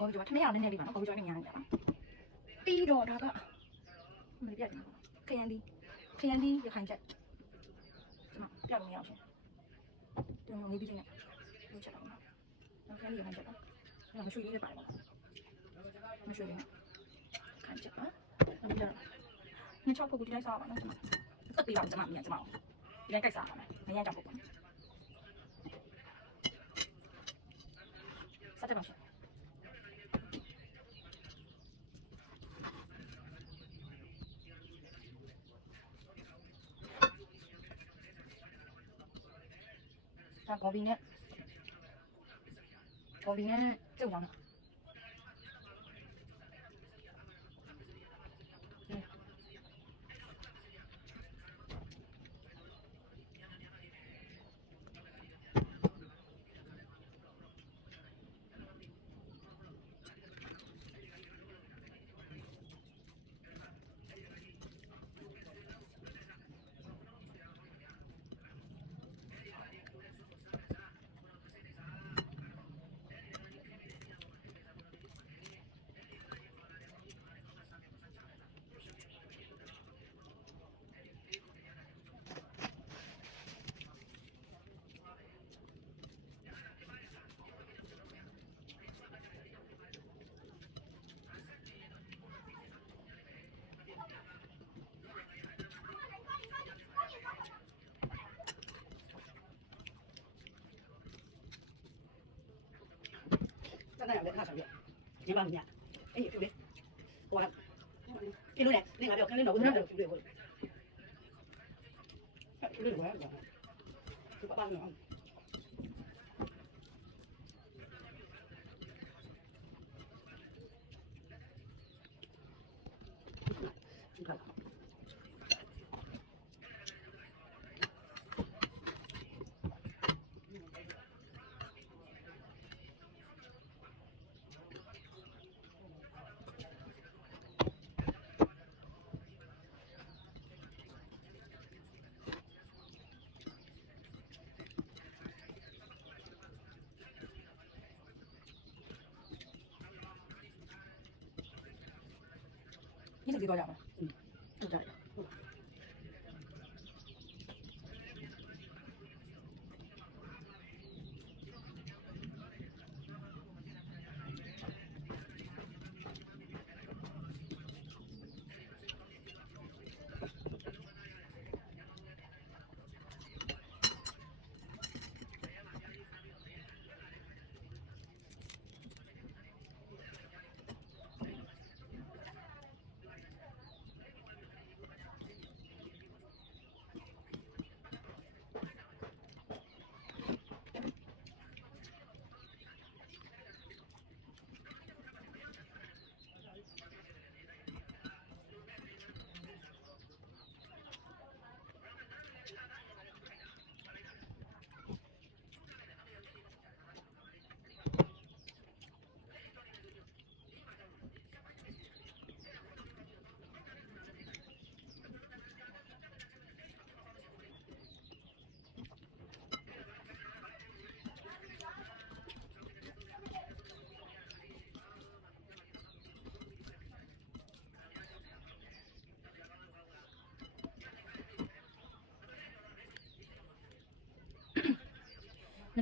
ကော်ပီကျော်ထမင်းအောင်နည်းနည်းလေးပါနော်ကော်ပီကျော်နဲ့များနေတာပါပြီးတော့ဒါကမပြတ်ဘူးခရမ်းဒီရခိုင်ချက်ကျွန်တော်ပြလို့မရအောင်ရှင်ကျွန်တော်ငေးပြီးနေလို့ချက်တော့နော်ခရမ်းဒီရခိုင်ချက်ပါကျွန်တော်မရွှေလေးနဲ့ပါတယ်မရွှေလေးနဲ့ခိုင်ချက်ပါနောက်ပြီးတော့နှစ်ချောက်ပုတ်ကိုဒီလိုက်စားပါနော်ကျွန်တော်တက်ပြီးတော့ကျွန်မမြင်ကျွန်မဒီလိုက်ကြိုက်စားပါမယ်မရကြပုတ်ပါစားကြပါရှင်ကော်ပီနဲ့ကျုပ်ရောင်းတာ那样来看上面，你把你呀，哎，对不对？我，这种呢，那个要跟领导沟通，对不对？我，哎，对不对？我，就把那个。你看。你自己多少吗？就这样。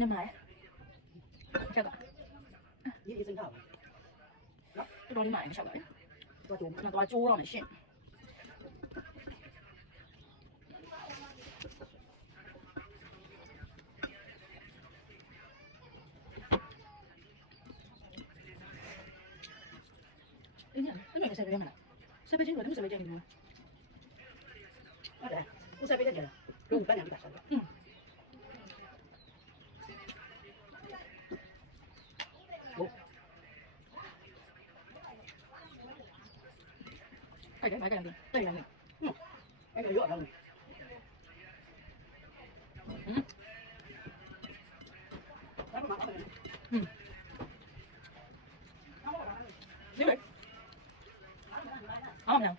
那买这个，你一身套，这帮你买一个小的，那都做了没行。哎呀，那哪个设备买了？设备进来，怎么设备进来呢？好的，我设备进来了，用500两就打上了。嗯。买个两瓶，对两瓶。买个药两瓶。好，没有。